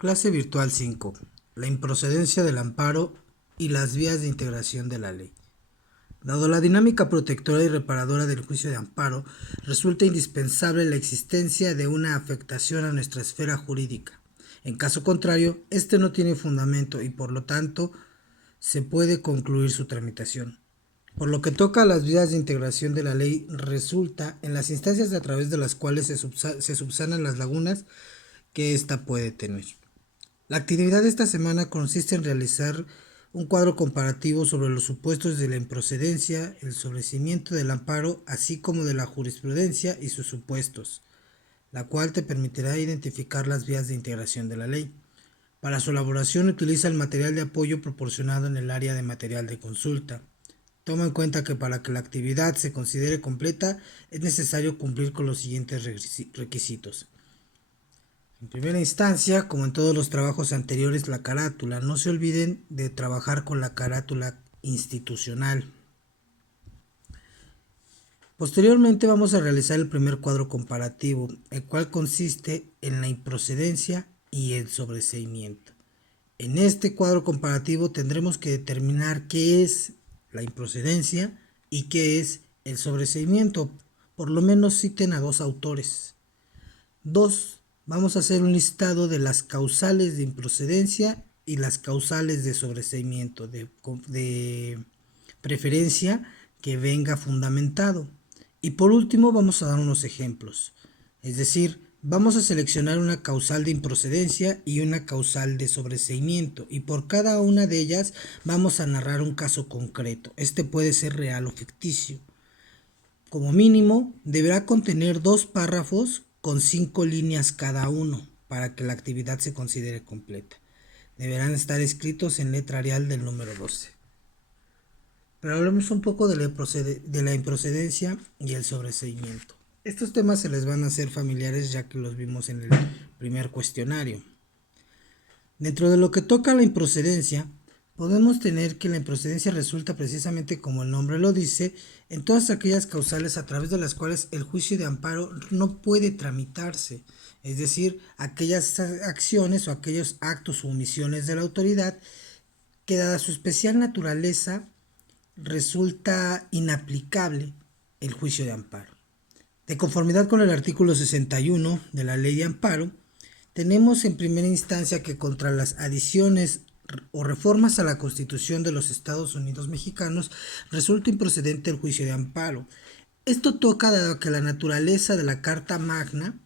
Clase virtual 5. La improcedencia del amparo y las vías de integración de la ley. Dado la dinámica protectora y reparadora del juicio de amparo, resulta indispensable la existencia de una afectación a nuestra esfera jurídica. En caso contrario, este no tiene fundamento y por lo tanto se puede concluir su tramitación. Por lo que toca a las vías de integración de la ley, resulta en las instancias a través de las cuales se subsanan las lagunas que ésta puede tener. La actividad de esta semana consiste en realizar un cuadro comparativo sobre los supuestos de la improcedencia, el sobreseimiento del amparo, así como de la jurisprudencia y sus supuestos, la cual te permitirá identificar las vías de integración de la ley. Para su elaboración utiliza el material de apoyo proporcionado en el área de material de consulta. Toma en cuenta que para que la actividad se considere completa es necesario cumplir con los siguientes requisitos. En primera instancia, como en todos los trabajos anteriores, la carátula. No se olviden de trabajar con la carátula institucional. Posteriormente vamos a realizar el primer cuadro comparativo, el cual consiste en la improcedencia y el sobreseimiento. En este cuadro comparativo tendremos que determinar qué es la improcedencia y qué es el sobreseimiento. Por lo menos citen a dos autores. 2. Vamos a hacer un listado de las causales de improcedencia y las causales de sobreseimiento, de preferencia que venga fundamentado. Y por último vamos a dar unos ejemplos. Es decir, vamos a seleccionar una causal de improcedencia y una causal de sobreseimiento. Y por cada una de ellas vamos a narrar un caso concreto. Este puede ser real o ficticio. Como mínimo, deberá contener 2 párrafos con 5 líneas cada uno para que la actividad se considere completa. Deberán estar escritos en letra Arial del número 12. Pero hablemos un poco de la improcedencia y el sobreseimiento. Estos temas se les van a hacer familiares ya que los vimos en el primer cuestionario. Dentro de lo que toca a la improcedencia, podemos tener que la improcedencia resulta precisamente como el nombre lo dice, en todas aquellas causales a través de las cuales el juicio de amparo no puede tramitarse, es decir, aquellas acciones o aquellos actos o omisiones de la autoridad que dada su especial naturaleza resulta inaplicable el juicio de amparo. De conformidad con el artículo 61 de la Ley de Amparo, tenemos en primera instancia que contra las adiciones o reformas a la Constitución de los Estados Unidos mexicanos resulta improcedente el juicio de amparo. Esto toca dado que la naturaleza de la Carta Magna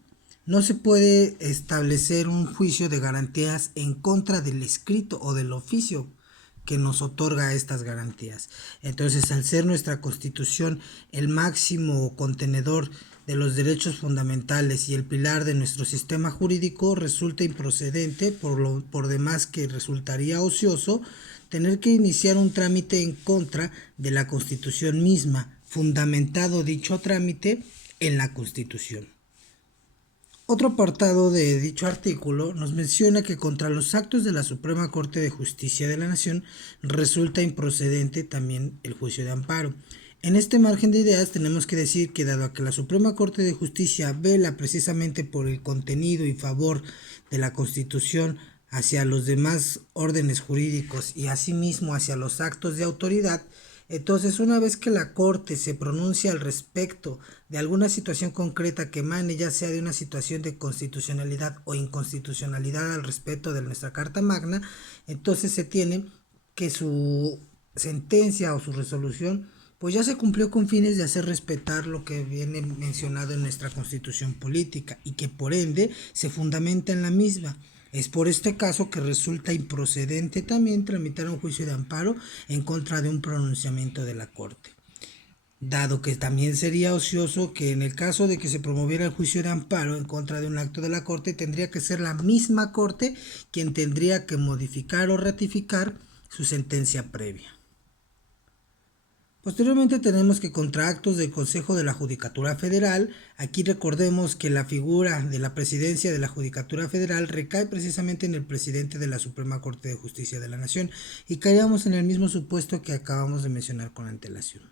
no se puede establecer un juicio de garantías en contra del escrito o del oficio que nos otorga estas garantías. Entonces, al ser nuestra Constitución el máximo contenedor de los derechos fundamentales y el pilar de nuestro sistema jurídico, resulta improcedente, por demás que resultaría ocioso, tener que iniciar un trámite en contra de la Constitución misma, fundamentado dicho trámite en la Constitución. Otro apartado de dicho artículo nos menciona que contra los actos de la Suprema Corte de Justicia de la Nación resulta improcedente también el juicio de amparo. En este margen de ideas tenemos que decir que dado a que la Suprema Corte de Justicia vela precisamente por el contenido y favor de la Constitución hacia los demás órdenes jurídicos y asimismo hacia los actos de autoridad, entonces una vez que la Corte se pronuncia al respecto de alguna situación concreta que emane ya sea de una situación de constitucionalidad o inconstitucionalidad al respecto de nuestra Carta Magna, entonces se tiene que su sentencia o su resolución pues ya se cumplió con fines de hacer respetar lo que viene mencionado en nuestra Constitución política y que por ende se fundamenta en la misma. Es por este caso que resulta improcedente también tramitar un juicio de amparo en contra de un pronunciamiento de la Corte. Dado que también sería ocioso que en el caso de que se promoviera el juicio de amparo en contra de un acto de la Corte, tendría que ser la misma Corte quien tendría que modificar o ratificar su sentencia previa. Posteriormente tenemos que contra actos del Consejo de la Judicatura Federal, aquí recordemos que la figura de la presidencia de la Judicatura Federal recae precisamente en el presidente de la Suprema Corte de Justicia de la Nación y caeríamos en el mismo supuesto que acabamos de mencionar con antelación.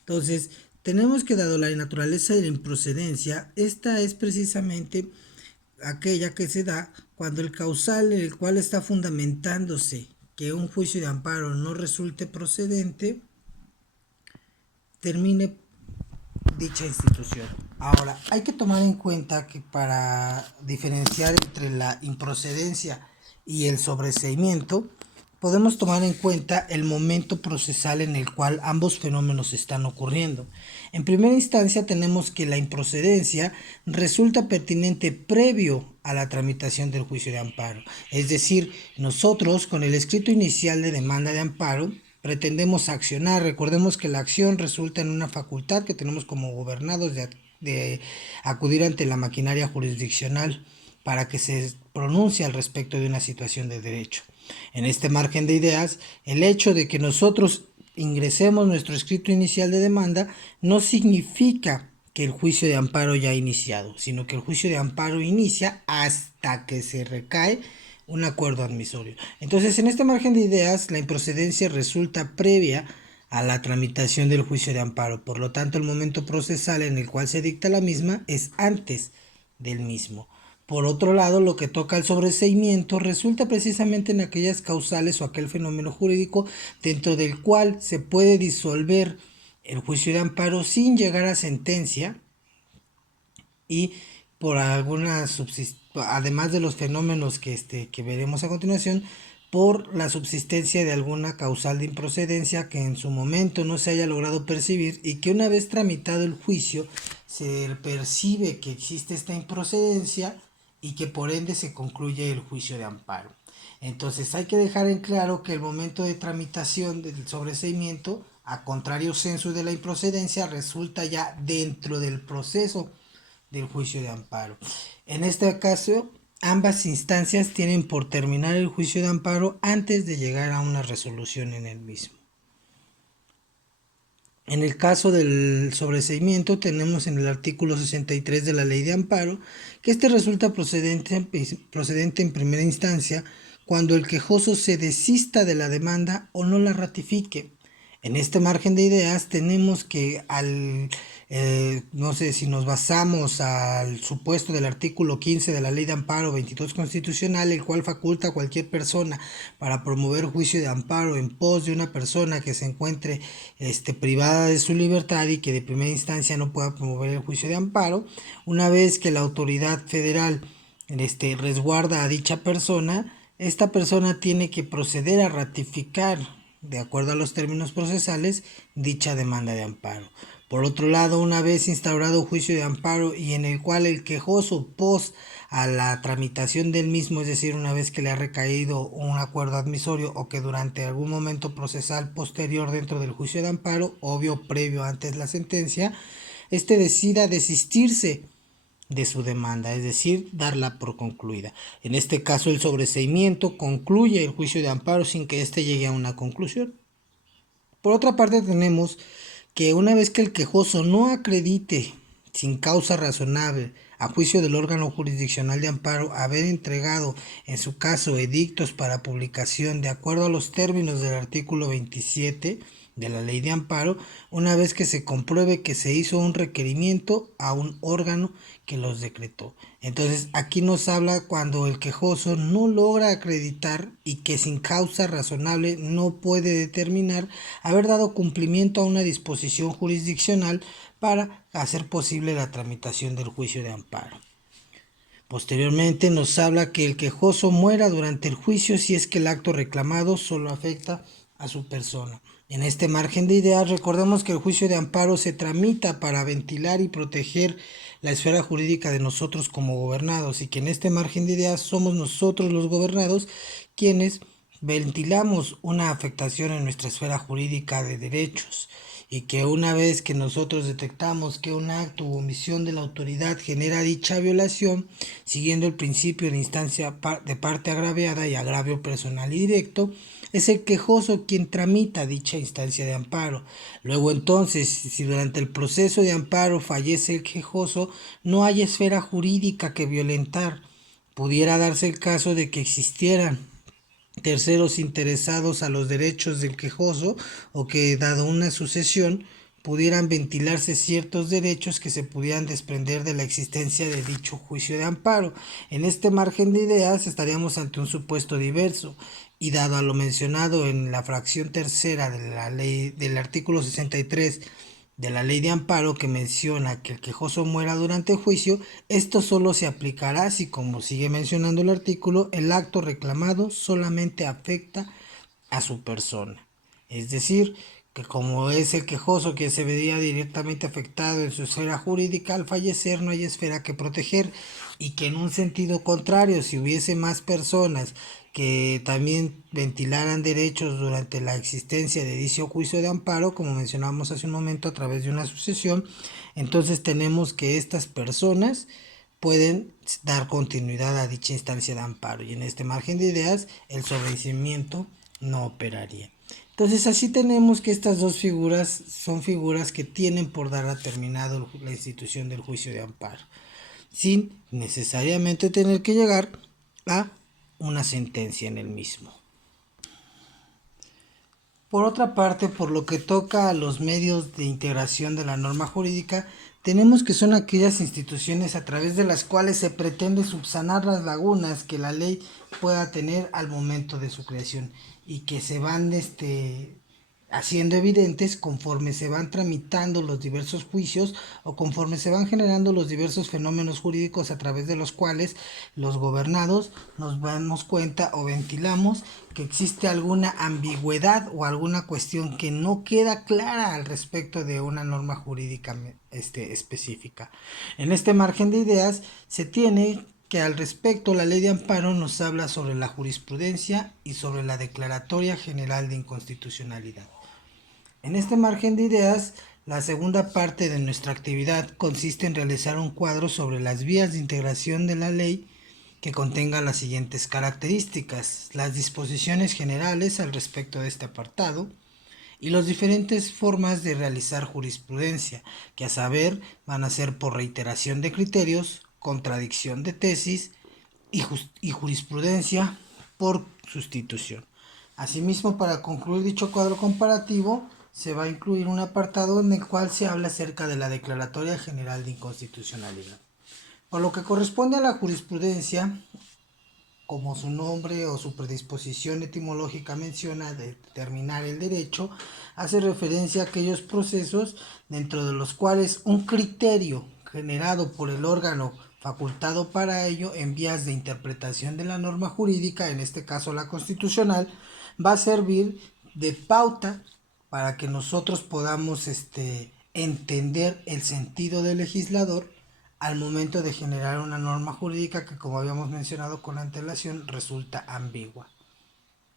Entonces, tenemos que dado la naturaleza de la improcedencia, esta es precisamente aquella que se da cuando el causal en el cual está fundamentándose que un juicio de amparo no resulte procedente termine dicha institución. Ahora, hay que tomar en cuenta que para diferenciar entre la improcedencia y el sobreseimiento, podemos tomar en cuenta el momento procesal en el cual ambos fenómenos están ocurriendo. En primera instancia tenemos que la improcedencia resulta pertinente previo a la tramitación del juicio de amparo. Es decir, nosotros con el escrito inicial de demanda de amparo pretendemos accionar. Recordemos que la acción resulta en una facultad que tenemos como gobernados de acudir ante la maquinaria jurisdiccional para que se pronuncie al respecto de una situación de derecho. En este margen de ideas, el hecho de que nosotros ingresemos nuestro escrito inicial de demanda no significa que el juicio de amparo ya ha iniciado, sino que el juicio de amparo inicia hasta que se recae un acuerdo admisorio. Entonces, en este margen de ideas, la improcedencia resulta previa a la tramitación del juicio de amparo. Por lo tanto, el momento procesal en el cual se dicta la misma es antes del mismo. Por otro lado, lo que toca al sobreseimiento resulta precisamente en aquellas causales o aquel fenómeno jurídico dentro del cual se puede disolver el juicio de amparo sin llegar a sentencia y por alguna además de los fenómenos que veremos a continuación, por la subsistencia de alguna causal de improcedencia que en su momento no se haya logrado percibir y que una vez tramitado el juicio se percibe que existe esta improcedencia y que por ende se concluye el juicio de amparo. Entonces hay que dejar en claro que el momento de tramitación del sobreseimiento, a contrario censo de la improcedencia, resulta ya dentro del proceso del juicio de amparo. En este caso, ambas instancias tienen por terminar el juicio de amparo antes de llegar a una resolución en el mismo. En el caso del sobreseimiento tenemos en el artículo 63 de la Ley de Amparo que este resulta procedente en primera instancia cuando el quejoso se desista de la demanda o no la ratifique. En este margen de ideas tenemos que no sé si nos basamos al supuesto del artículo 15 de la Ley de Amparo 22 constitucional, el cual faculta a cualquier persona para promover juicio de amparo en pos de una persona que se encuentre privada de su libertad y que de primera instancia no pueda promover el juicio de amparo. Una vez que la autoridad federal resguarda a dicha persona, esta persona tiene que proceder a ratificar, de acuerdo a los términos procesales, dicha demanda de amparo. Por otro lado, una vez instaurado juicio de amparo y en el cual el quejoso pos a la tramitación del mismo, es decir, una vez que le ha recaído un acuerdo admisorio o que durante algún momento procesal posterior dentro del juicio de amparo, obvio previo antes la sentencia, decida desistirse de su demanda, es decir, darla por concluida. En este caso, el sobreseimiento concluye el juicio de amparo sin que éste llegue a una conclusión. Por otra parte, tenemos que una vez que el quejoso no acredite sin causa razonable a juicio del órgano jurisdiccional de amparo haber entregado en su caso edictos para publicación de acuerdo a los términos del artículo 27 de la Ley de Amparo, una vez que se compruebe que se hizo un requerimiento a un órgano que los decretó. Entonces aquí nos habla cuando el quejoso no logra acreditar y que sin causa razonable no puede determinar haber dado cumplimiento a una disposición jurisdiccional para hacer posible la tramitación del juicio de amparo. Posteriormente nos habla que el quejoso muera durante el juicio si es que el acto reclamado solo afecta a su persona. En este margen de ideas, recordemos que el juicio de amparo se tramita para ventilar y proteger la esfera jurídica de nosotros como gobernados y que en este margen de ideas somos nosotros los gobernados quienes ventilamos una afectación en nuestra esfera jurídica de derechos y que una vez que nosotros detectamos que un acto u omisión de la autoridad genera dicha violación, siguiendo el principio de instancia de parte agraviada y agravio personal y directo, es el quejoso quien tramita dicha instancia de amparo. Luego entonces, si durante el proceso de amparo fallece el quejoso, no hay esfera jurídica que violentar. Pudiera darse el caso de que existieran terceros interesados a los derechos del quejoso o que, dado una sucesión, pudieran ventilarse ciertos derechos que se pudieran desprender de la existencia de dicho juicio de amparo. En este margen de ideas estaríamos ante un supuesto diverso, y dado a lo mencionado en la fracción tercera de la ley del artículo 63 de la ley de amparo, que menciona que el quejoso muera durante el juicio, esto solo se aplicará si, como sigue mencionando el artículo, el acto reclamado solamente afecta a su persona. Es decir, que como es el quejoso quien se vería directamente afectado en su esfera jurídica, al fallecer no hay esfera que proteger, y que en un sentido contrario, si hubiese más personas que también ventilaran derechos durante la existencia de dicho juicio de amparo, como mencionamos hace un momento a través de una sucesión, entonces tenemos que estas personas pueden dar continuidad a dicha instancia de amparo, y en este margen de ideas el sobreseimiento no operaría. Entonces así tenemos que estas dos figuras son figuras que tienen por dar a terminado la institución del juicio de amparo, sin necesariamente tener que llegar a una sentencia en el mismo. Por otra parte, por lo que toca a los medios de integración de la norma jurídica, tenemos que son aquellas instituciones a través de las cuales se pretende subsanar las lagunas que la ley pueda tener al momento de su creación, y que se van haciendo evidentes conforme se van tramitando los diversos juicios o conforme se van generando los diversos fenómenos jurídicos a través de los cuales los gobernados nos damos cuenta o ventilamos que existe alguna ambigüedad o alguna cuestión que no queda clara al respecto de una norma jurídica específica. En este margen de ideas se tiene que al respecto la ley de amparo nos habla sobre la jurisprudencia y sobre la declaratoria general de inconstitucionalidad. En este margen de ideas, la segunda parte de nuestra actividad consiste en realizar un cuadro sobre las vías de integración de la ley que contenga las siguientes características: las disposiciones generales al respecto de este apartado y las diferentes formas de realizar jurisprudencia, que a saber van a ser por reiteración de criterios, contradicción de tesis y jurisprudencia por sustitución. Asimismo, para concluir dicho cuadro comparativo, se va a incluir un apartado en el cual se habla acerca de la Declaratoria General de Inconstitucionalidad. Por lo que corresponde a la jurisprudencia, como su nombre o su predisposición etimológica menciona, de determinar el derecho, hace referencia a aquellos procesos dentro de los cuales un criterio generado por el órgano facultado para ello en vías de interpretación de la norma jurídica, en este caso la constitucional, va a servir de pauta para que nosotros podamos entender el sentido del legislador al momento de generar una norma jurídica que, como habíamos mencionado con antelación, resulta ambigua.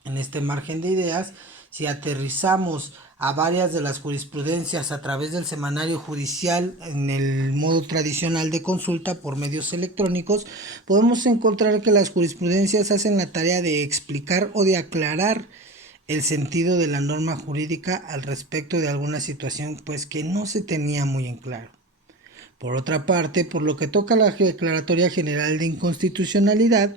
En este margen de ideas, si aterrizamos a varias de las jurisprudencias a través del semanario judicial en el modo tradicional de consulta por medios electrónicos, podemos encontrar que las jurisprudencias hacen la tarea de explicar o de aclarar el sentido de la norma jurídica al respecto de alguna situación pues que no se tenía muy en claro. Por otra parte, por lo que toca a la Declaratoria General de Inconstitucionalidad,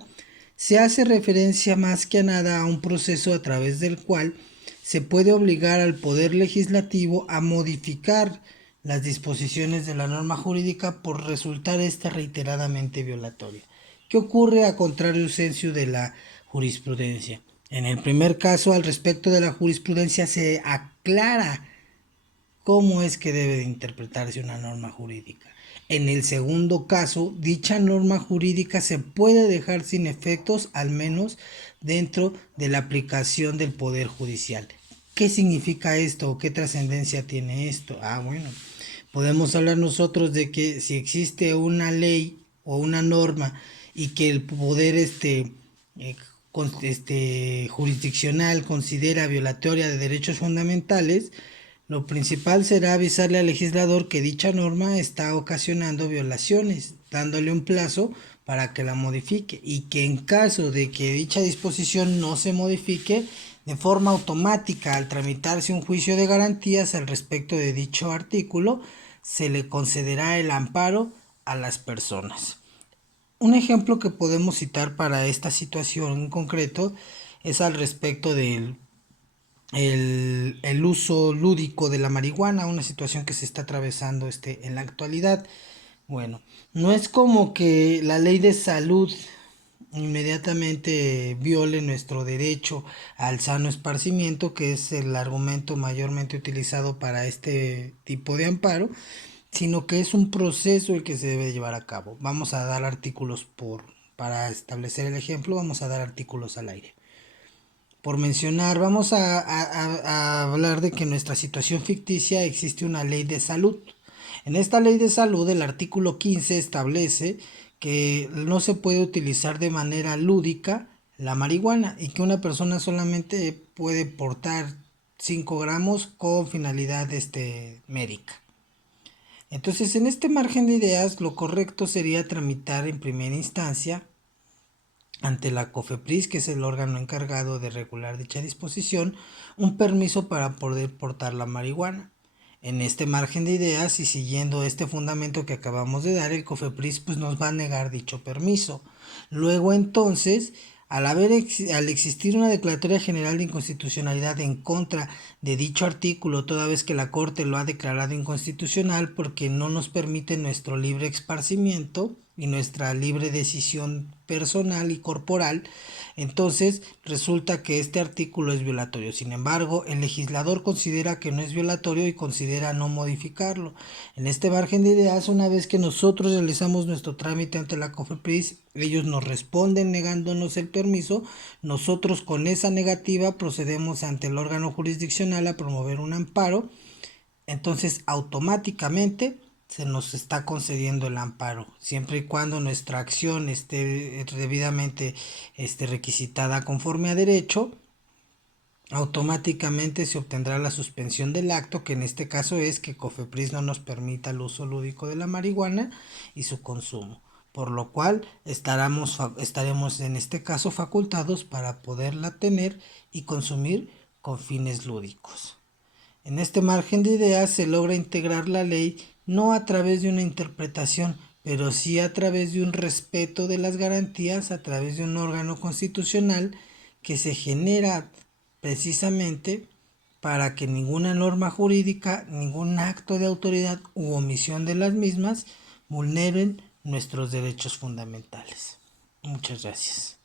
se hace referencia más que a nada a un proceso a través del cual se puede obligar al Poder Legislativo a modificar las disposiciones de la norma jurídica por resultar esta reiteradamente violatoria. ¿Qué ocurre a contrario sensu de la jurisprudencia? En el primer caso, al respecto de la jurisprudencia, se aclara cómo es que debe de interpretarse una norma jurídica. En el segundo caso, dicha norma jurídica se puede dejar sin efectos, al menos dentro de la aplicación del Poder Judicial. ¿Qué significa esto o qué trascendencia tiene esto? Bueno, podemos hablar nosotros de que si existe una ley o una norma y que el poder jurisdiccional considera violatoria de derechos fundamentales, lo principal será avisarle al legislador que dicha norma está ocasionando violaciones, dándole un plazo para que la modifique, y que en caso de que dicha disposición no se modifique, de forma automática, al tramitarse un juicio de garantías al respecto de dicho artículo, se le concederá el amparo a las personas. Un ejemplo que podemos citar para esta situación en concreto es al respecto del el uso lúdico de la marihuana, una situación que se está atravesando en la actualidad. Bueno, no es como que la ley de salud inmediatamente viole nuestro derecho al sano esparcimiento, que es el argumento mayormente utilizado para este tipo de amparo, sino que es un proceso el que se debe llevar a cabo. Vamos a dar artículos para establecer el ejemplo, vamos a dar artículos al aire. Por mencionar, vamos a hablar de que en nuestra situación ficticia existe una ley de salud. En esta ley de salud, el artículo 15 establece que no se puede utilizar de manera lúdica la marihuana y que una persona solamente puede portar 5 gramos con finalidad médica. Entonces, en este margen de ideas, lo correcto sería tramitar en primera instancia ante la COFEPRIS, que es el órgano encargado de regular dicha disposición, un permiso para poder portar la marihuana. En este margen de ideas y siguiendo este fundamento que acabamos de dar, el COFEPRIS pues nos va a negar dicho permiso. Luego entonces, al existir una declaratoria general de inconstitucionalidad en contra de dicho artículo, toda vez que la Corte lo ha declarado inconstitucional porque no nos permite nuestro libre esparcimiento y nuestra libre decisión personal y corporal, entonces resulta que este artículo es violatorio. Sin embargo, el legislador considera que no es violatorio y considera no modificarlo. En este margen de ideas, una vez que nosotros realizamos nuestro trámite ante la COFEPRIS, ellos nos responden negándonos el permiso, nosotros con esa negativa procedemos ante el órgano jurisdiccional a promover un amparo, entonces automáticamente se nos está concediendo el amparo, siempre y cuando nuestra acción esté debidamente requisitada conforme a derecho. Automáticamente se obtendrá la suspensión del acto, que en este caso es que COFEPRIS no nos permita el uso lúdico de la marihuana y su consumo, por lo cual estaremos en este caso facultados para poderla tener y consumir con fines lúdicos. En este margen de ideas se logra integrar la ley no a través de una interpretación, pero sí a través de un respeto de las garantías, a través de un órgano constitucional que se genera precisamente para que ninguna norma jurídica, ningún acto de autoridad u omisión de las mismas vulneren nuestros derechos fundamentales. Muchas gracias.